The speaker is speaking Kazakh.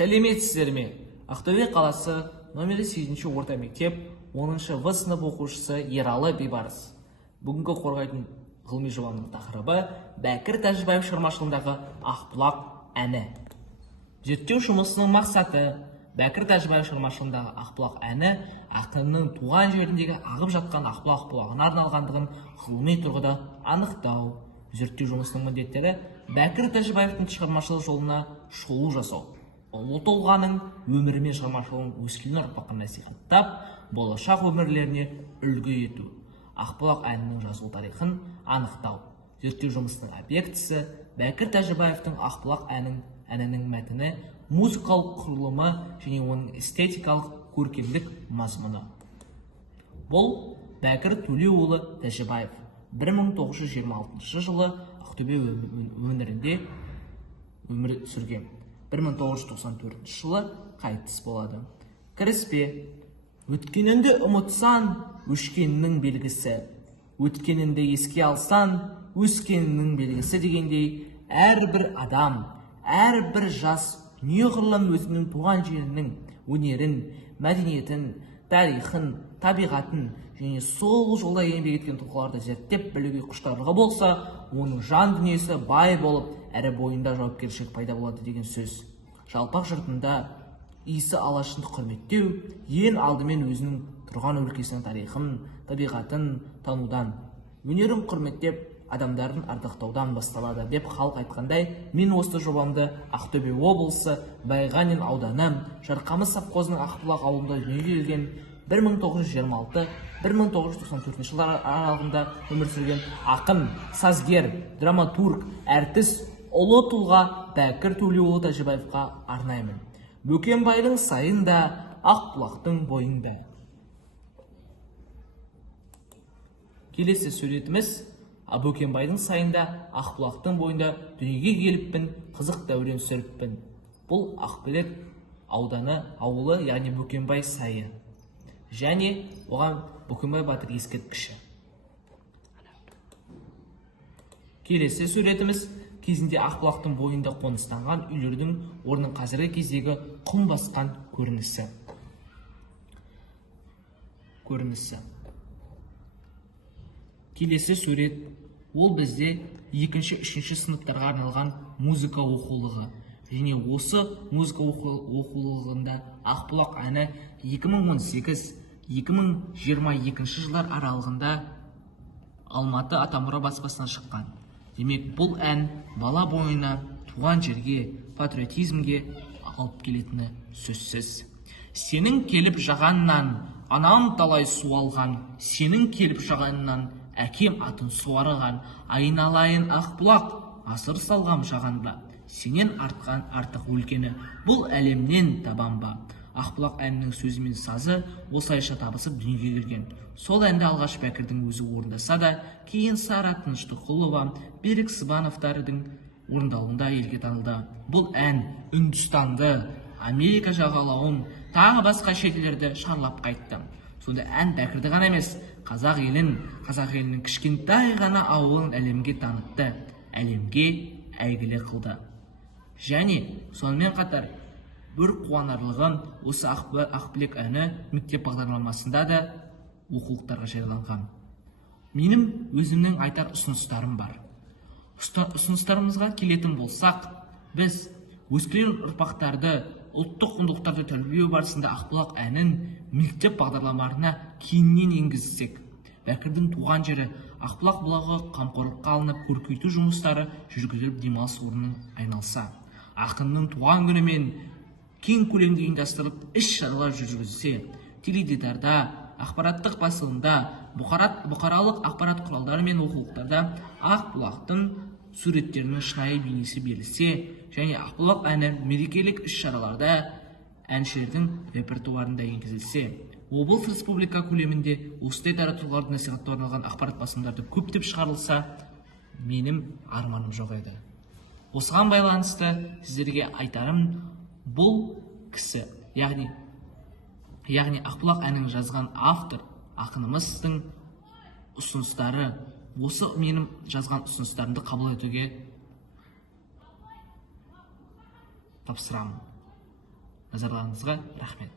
Сәлеметсіздер ме? Ақтөбе қаласы номері 8-ші орта мектеп 10-шы В сынып оқушысы Ералы Бейбарыс. Бүгінгі қорғайтын ғылыми жобамның тақырыбы Бәкір Тәжібаев шығармашылығындағы Ақбұлақ әні. Зерттеу жұмысының мақсаты Бәкір Тәжібаев шығармашылығындағы Ақбұлақ әні ақынның туған жеріндегі ағып жатқан Ақбұлақ бұлағына арналғандығын ғылыми тұрғыда анықтау. Зерттеу жұмысының міндеттері Бәкір Тәжібаевтың шығармашылық жолына шолу жасау. Ұлы тұлғаның өмірі мен шығармашылығын өскелең ұрпаққа насихаттап, болашақ өмірлеріне үлгі ету. Ақбұлақ әнінің жазылу тарихын анықтау. Зерттеу жұмысының объектісі Бәкір Тәжібаевтың Ақбұлақ әнінің мәтіні, музыкалық құрылымы және оның эстетикалық көркемдік мазмұны. Бұл Бәкір Төлеуұлы Тәжібаев 1926 жылы Ақтөбе өңірінде өмір сүрген. 1994 жылы қайтыс болады. Кіріспе. Өткеніңді ұмытсан, өшкенінің белгісі. Өткеніңді еске алсан, өскенінің белгісі дегендей, әрбір адам, әрбір жас неғұрлым өзінің туған жерінің өнерін, мәдениетін, тарихын, табиғатын және сол жолда еңбек еткен тұлғаларды зерттеп білуге құштарлығы болса, оның жан дүниесі бай болып, әрі бойында жауапкершілік пайда болады деген сөз. Жалпақ жұртында иісі алашынды құрметтеу, ең алдымен өзінің тұрған өлкесінің тарихын, табиғатын танудан, өнерін құрметтеп, адамдардың ардақтаудан басталады деп халық айтқандай, мен осы жобамды Ақтөбе облысы Байғанин ауданы Жарқамыс совхозының Ақбұлақ ауылында дүниеге келген 1926-1994 жылдар аралығында өмір сүрген ақын, сазгер, драматург, әртіс, ұлы тұлға Бәкір Төлеуұлы Тәжібаевқа арнаймын. Бөкенбайдың сайында, Ақбұлақтың бойында. Келесі суретіміз Бөкенбайдың сайында, Ақбұлақтың бойында дүниеге келіппін, қызық дәурен сүріппін. Бұл Ақбілек ауданы ауылы, яғни Бөкенбай сайы. Және оған Бөкенбай батыр ескерткіші. Келесі суретіміз кезінде Ақбұлақтың бойында қоныстанған үйлердің орнын қазіргі кездегі құм басқан көрінісі. Келесі сурет ол бізде 2-3 сыныптарға арналған музыка оқулығы. Және осы музыка оқулығында Ақбұлақ әні 2018-2022 жылдар аралығында Алматы Атамұра баспасынан шыққан. Демек, бұл ән бала бойына, туған жерге, патриотизмге алып келетіні сөзсіз. Сенің келіп жағаннан, анам талай су алған, сенің келіп жағаннан, әкем атын суарған, айналайын Ақбұлақ, асыр салғам жағанба, сенен артық өлкені, бұл әлемнен табам ба. Ақбұлақ әнінің сөзі мен сазы осылайша табысып дүниеге келген. Сол әнді алғаш Бәкірдің өзі орындаса да, кейін Сара Тыныштықұлова, Берік Сыбановтардың орындауында елге танылды. Бұл ән Үндістанды, Америка жағалауын, тағы басқа шетелдерді шарлап қайтты. Сонда ән Бәкірді ғана емес, қазақ елінің кішкентай ғана ауылын әлемге танытты, әлемге әйгілі қылды. Және сонымен қатар бір қуанарлығы осы Ақбілек әні мектеп бағдарламасында да оқулықтарға жарияланған. Менің өзімнің айтар ұсыныстарым бар. Ұсыныстарымызға келетін болсақ, біз өскелең ұрпақтарды, ұлттық құндылықтарды тәрбиелеу барысында Ақбұлақ әнін мектеп бағдарламаларына кеңінен енгізсек, Бәкірдің туған жері Ақбұлақ бұлағы қамқорлыққа алынып, көркейту жұмыстары жүргізіліп, демалыс орнының айналса, ақынның туған күнімен кең көлемде ұйымдастырылып, іс-шаралар жүргізілсе, теледидарда, ақпараттық басылымда, бұқаралық ақпарат құралдары мен оқулықтарда Ақбұлақтың суреттерінің шынайы бейнесі берілсе, және Ақбұлақ әні мерекелік іс-шараларда әншілердің репертуарында енгізілсе, облыс республика көлемінде осындай таратуларды насихаттауға арналған ақпарат басылымдарды көптеп шығарылса, менің арманым жоқ еді. Осыған байланысты сіздерге айтарым, бұл кісі, яғни Ақбұлақ әнін жазған автор, ақынымыздың ұсыныстары, осы менің жазған ұсыныстарымды қабыл етуге тапсырамын. назарларыңызға рахмет.